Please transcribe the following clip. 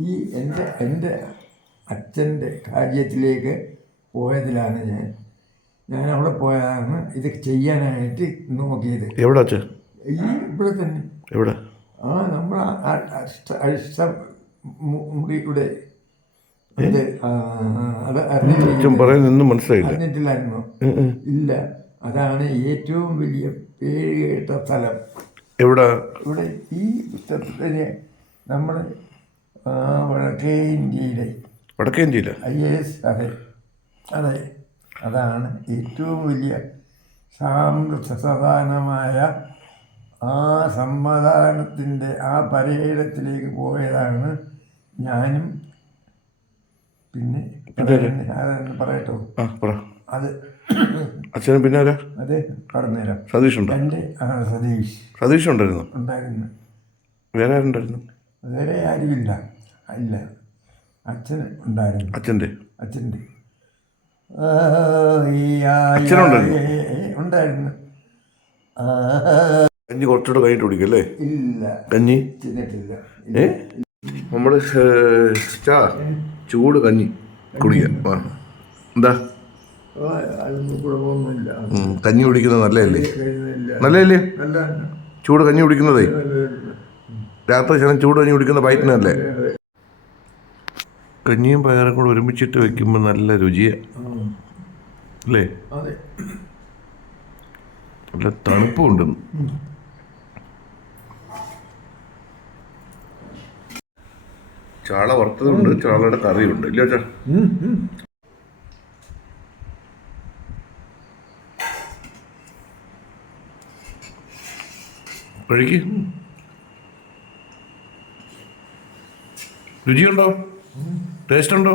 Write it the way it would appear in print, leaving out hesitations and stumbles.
ഈ എൻ്റെ അച്ഛൻ്റെ കാര്യത്തിലേക്ക് പോയതിലാണ് ഞാൻ അവിടെ പോയതാണ് ഇത് ചെയ്യാനായിട്ട് നോക്കിയത്. എവിടെ അച്ഛൻ? ഈ ഇവിടെ തന്നെ. എവിടെ? നമ്മളെ മുറിയുടെ അച്ഛൻ പറയുന്നൊന്നും മനസ്സിലായില്ല. അറിഞ്ഞിട്ടില്ലായിരുന്നു? ഇല്ല. അതാണ് ഏറ്റവും വലിയ പേര് കേട്ട സ്ഥലം. എവിടെ? ഇവിടെ ഈ പുസ്തകത്തിന് നമ്മൾ വടക്കേ ഇന്ത്യയിലെ IAS. അതെ, അതാണ് ഏറ്റവും വലിയ സാമ്രാജ്യസമാനമായ ആ സമാധാനത്തിൻ്റെ ആ പരേഡത്തിലേക്ക് പോയതാണ് ഞാനും. പിന്നെ അതെന്ന് പറയട്ടോ? അത് അച്ഛനും പിന്നെ അതെ പറഞ്ഞുതരാം. സതീഷുണ്ടോ? എൻ്റെ സതീഷ് ഉണ്ടായിരുന്നു. വേറെ ആരുണ്ടായിരുന്നു? വേറെ ആരുമില്ല. ഇല്ല, അച്ഛൻ ഉണ്ടായിരുന്നു. അച്ഛൻ്റെ ഉണ്ടായിരുന്നു. കഞ്ഞി കുറച്ചുകൂടെ കഴിഞ്ഞിട്ട് കുടിക്കല്ലേ? ഇല്ല, കഞ്ഞി തിന്നിട്ടില്ല. നമ്മൾ ചൂട് കഞ്ഞി കുടിക്കാം. എന്താ കഞ്ഞി കുടിക്കുന്നത് നല്ലതല്ലേ? ചൂട് കഞ്ഞി കുടിക്കുന്നതേ രാത്രി ശകലം ചൂട് കഞ്ഞി കുടിക്കുന്ന വയറ്റിനല്ലേ? കഞ്ഞിയും പയറും കൂടെ ഒരുമിച്ചിട്ട് വെക്കുമ്പോൾ നല്ല രുചിയാണ് അല്ലേ? നല്ല തണുപ്പുണ്ട്. ചാള വറുത്തതുണ്ട്, ചാളയുടെ കറിയുണ്ട്. ഇല്ല ചാ? കഴിക്ക്. രുചിയുണ്ടോ? ടേസ്റ്റ് ഉണ്ടോ?